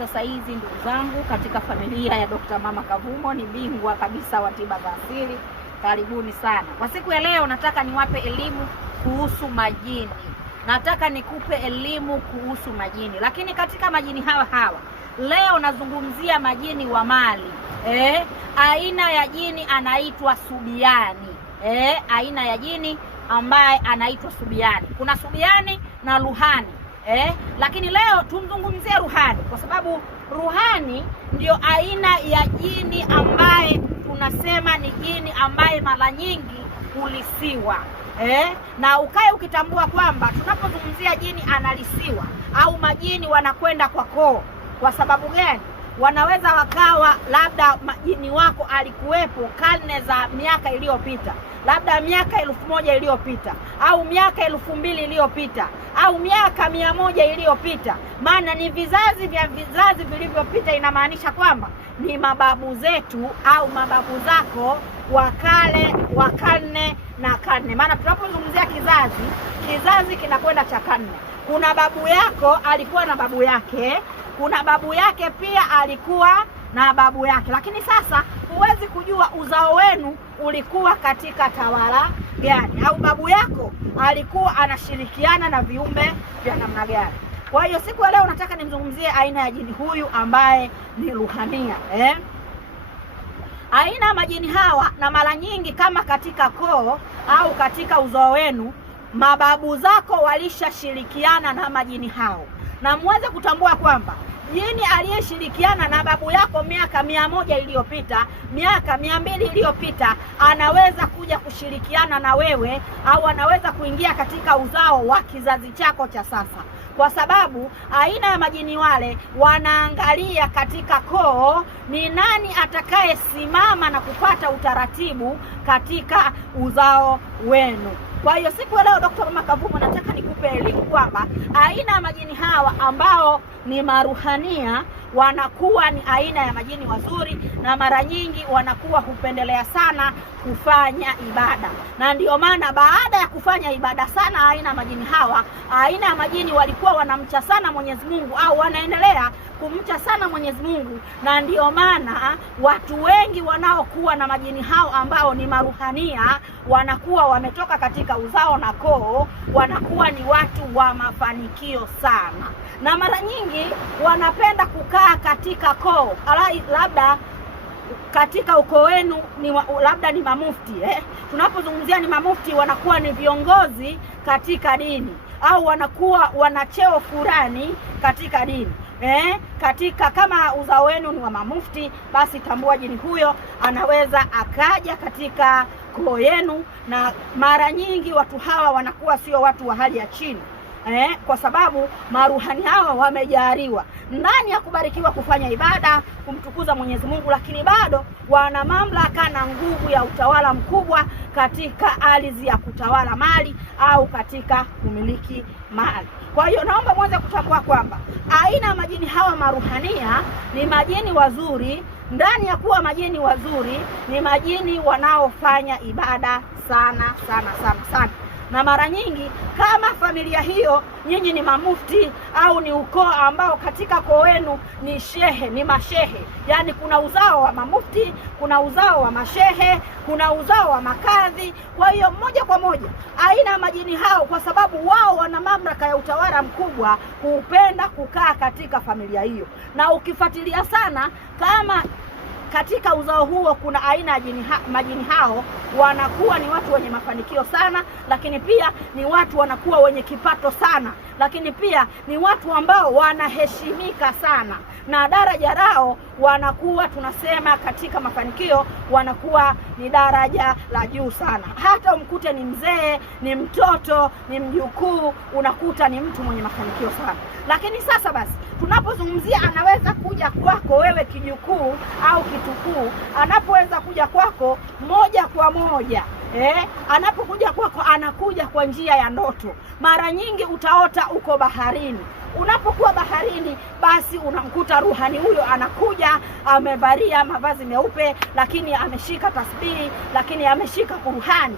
za saizi, ndugu zangu, katika familia ya Dr. Mama Kavumo, ni bingwa kabisa wa tiba za asili. Karibuni sana. Kwa siku ya leo nataka niwape elimu kuhusu majini. Nataka nikupe elimu kuhusu majini. Lakini katika majini hawa leo nazungumzia majini wa mali. Aina ya jini anaitwa subiani. Aina ya jini ambaye anaitwa subiani. Kuna subiani na ruhani. Lakini leo tumzungumzie ruhani kwa sababu ruhani ndio aina ya jini ambaye tunasema ni jini ambaye mara nyingi hulisiwa. Na ukae ukitambua kwamba tunapozungumzia jini analisiwa au majini wanakwenda kwa koo. Kwa sababu gani? Wanaweza wakawa labda majini wako alikuwepo karne za miaka iliyopita, labda miaka 1000 iliyopita au miaka 2000 iliyopita au miaka 100 iliyopita. Maana ni vizazi vya vizazi vilivyopita, inamaanisha kwamba ni mababu zetu au mababu zako wa kale, wa karne na karne. Maana tunapozungumzia kizazi kinakwenda cha karne. Kuna babu yako alikuwa na babu yake, kuna babu yake pia alikuwa na babu yake. Lakini sasa huwezi kujua uzao wenu ulikuwa katika tawala gani, au babu yako alikuwa anashirikiana na viumbe vya namna gani. Kwa hiyo siku ya leo nataka nimzungumzie aina ya jini huyu ambaye ni ruhania. Aina ya majini hawa, na mara nyingi kama katika koo au katika uzao wenu mababu zako walishashirikiana na majini hao, na muweze kutambua kwamba jini aliyeshirikiana na babu yako miaka 100 iliyopita, miaka 200 iliyopita, anaweza kuja kushirikiana na wewe au anaweza kuingia katika uzao wa kizazi chako cha sasa. Kwa sababu aina ya majini wale wanaangalia katika koo ni nani atakayesimama na kupata utaratibu katika uzao wenu. Kwa hiyo siku ya leo Dr. Mama Kavumo nataka nikupe elimu kwamba aina ya majini hawa ambao ni maruhania wanakuwa ni aina ya majini wazuri, na mara nyingi wanakuwa hupendelea sana kufanya ibada. Na ndio maana baada ya kufanya ibada sana aina ya majini hawa, aina ya majini walikuwa wanamcha sana Mwenyezi Mungu au wanaendelea kumcha sana Mwenyezi Mungu. Na ndio maana watu wengi wanaokuwa na majini hao ambao ni maruhania wanakuwa wametoka katika uzao na koo, wanakuwa ni watu wa mafanikio sana. Na mara nyingi wanapenda kukaa katika koo, labda katika ukoo wenu labda ni mamufti. Tunapozungumzia ni mamufti, wanakuwa ni viongozi katika dini au wanakuwa wana cheo fulani katika dini. Katika kama uzao wenu ni wa mamufti, basi tambua jini huyo anaweza akaja katika koo yenu, na mara nyingi watu hawa wanakuwa sio watu wa hali ya chini. Kwa sababu maruhani hawa wamejaliwa ndani ya kubarikiwa kufanya ibada, kumtukuza Mwenyezi Mungu, lakini bado wana mamlaka na nguvu ya utawala mkubwa katika ardhi ya kutawala mali au katika kumiliki mali. Kwa hiyo naomba mwanze kutambua kwamba aina ya majini hawa maruhania ni majini wazuri. Ndani ya kuwa majini wazuri ni majini wanaofanya ibada sana sana sana sana. Na mara nyingi kama familia hiyo nyinyi ni mamufti au ni ukoo ambao katika koo wenu ni shehe, ni mashehe, yani kuna uzao wa mamufti, kuna uzao wa mashehe, kuna uzao wa makadhi. Kwa hiyo moja kwa moja aina ya majini hao, kwa sababu wao wana mamlaka ya utawala mkubwa, hupenda kukaa katika familia hiyo. Na ukifuatilia sana, kama katika uzao huo kuna aina ya majini hao, wanakuwa ni watu wenye mafanikio sana, lakini pia ni watu wanakuwa wenye kipato sana, lakini pia ni watu ambao wanaheshimika sana, na daraja lao wanakuwa tunasema katika mafanikio wanakuwa ni daraja la juu sana. Hata umkute ni mzee, ni mtoto, ni mjukuu, unakuta ni mtu mwenye mafanikio sana. Lakini sasa basi tunapozungumzia anaweza kuja kwako wewe kijukuu au kitukuu, anapoweza kuja kwako moja kwa moja, anapokuja kwako anakuja kwa njia ya ndoto. Mara nyingi utaota uko baharini. Unapokuwa baharini, basi unamkuta ruhani huyo anakuja amevalia mavazi meupe, lakini ameshika tasbihi, lakini ameshika Qur'ani.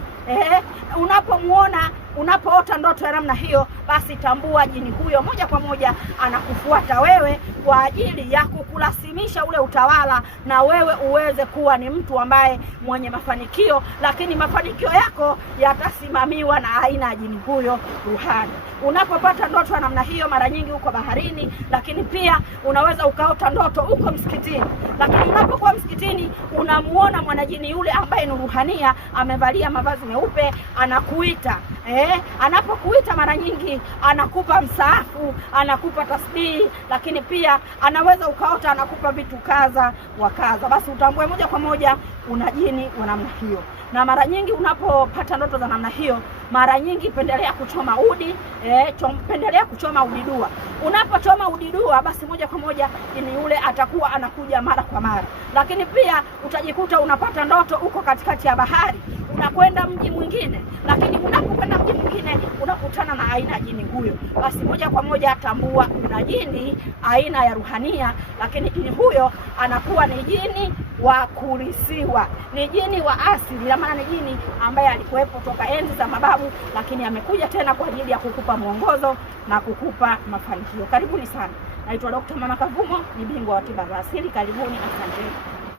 Unapomuona, unapoota ndoto ya namna hiyo, basi tambua jini huyo moja kwa moja anakufuata wewe kwa ajili ya kukulazimisha ule utawala, na wewe uweze kuwa ni mtu ambaye mwenye mafanikio, lakini mafanikio yako yatasimamiwa na aina ya jini huyo ruhani. Unapopata ndoto ya namna hiyo, mara nyingi uko baharini, lakini pia unaweza ukaota ndoto uko msikitini. Lakini unapokuwa msikitini, unamuona mwanajini yule ambaye ni ruhania, amevalia mavazi meupe, anakuita. Anapokuita mara nyingi anakupa msaafu, anakupa tasbihi, lakini pia anaweza ukaota anakupa vitu kadha wa kadha. Basi utambue moja kwa moja una jini wa namna hiyo. Na mara nyingi unapopata ndoto za namna hiyo, mara nyingi pendelea kuchoma udi, pendelea kuchoma udi dua. Unapochoma udi dua, basi moja kwa moja jini yule atakuwa anakuja mara kwa mara. Lakini pia utajikuta unapata ndoto uko katikati ya bahari, unakwenda mji mwingine, lakini unapokwenda mji mwingine unakutana na aina ya jini huyo, basi moja kwa moja tambua una jini aina ya ruhania. Lakini jini huyo anakuwa ni jini wa kurisiwa, ni jini wa asili, na maana ni jini ambaye alikuwepo toka enzi za mababu, lakini amekuja tena kwa ajili ya kukupa mwongozo na kukupa mafanikio. Karibuni sana. Naitwa Dr. Mama Kavumo, ni bingwa wa tiba za asili. Karibuni, asante.